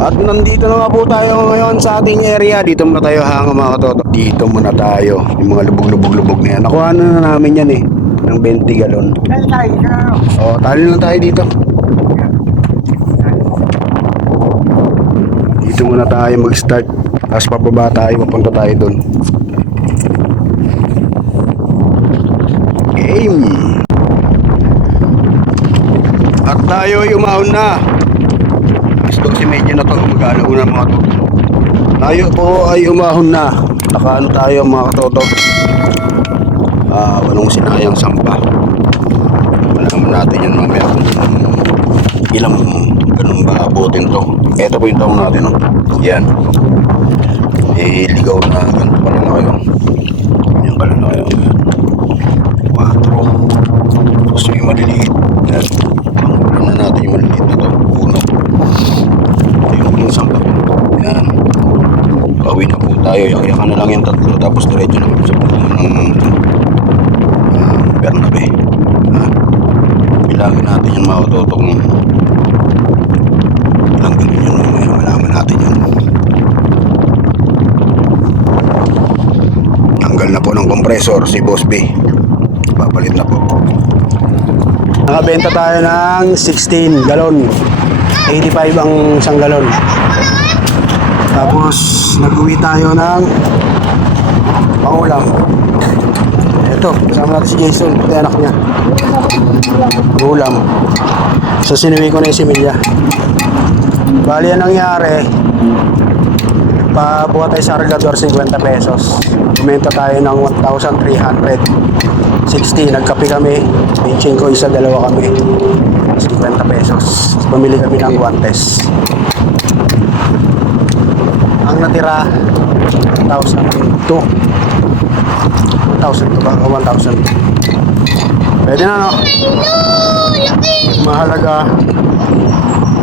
At nandito na nga po tayo ngayon sa ating area. Dito muna tayo hanga mga katoto. Dito muna tayo. Yung mga lubog-lubog na yan. Nakuha na namin yan eh. Ng 20 galon. O, tali lang tayo dito. Dito muna tayo mag-start. Tapos pababa tayo. Papunta tayo dun. Game! At tayo umahon na. Gusto medyo na ito mag-alauna mga toto. Tayo po ay umahon na. Nakaano tayo mga katoto. Walang sinayang sampa. Malaman natin yan mamaya kung ilang ganun ba abutin to. Ito po yung taong natin. No? Yan. Ligaw na ganito pala na kayo. Yan pala na kayo. 4. Tapos yung maliliit. Yan. Ang na natin yung maliliit na to. 1. Yung isang tapo. Yan. Pauwi na po tayo. Yakan na lang yung tatlo. Tapos diretso na po sa puno ng Bernabe. Bilangin natin yung mga tutong ilang ganun yun. Malaman natin yun. Tanggal na po ng compressor si Boss B. Papalit na po. Nakabenta tayo ng 16 galon. 85 ang isang galon. Tapos nag-uwi tayo ng pangulam. Ito, kasama natin si Jason, pati anak niya. Ulam. So sinuwi ko na yung similya. Bali yan nangyari, pabuha tayo sa Argador 50 pesos. Kumenta tayo ng 1,360. Nagkape kami, pinching ko isa, dalawa kami, 50 pesos. Pamili kami ng guantes. Ang natira 1,002. 1,000 ba? 1,000. Pwede na, no? Mahalaga,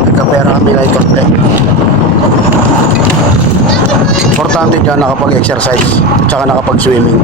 nagkapera kami kahit konti. Importante dyan nakapag-exercise tsaka nakapag-swimming.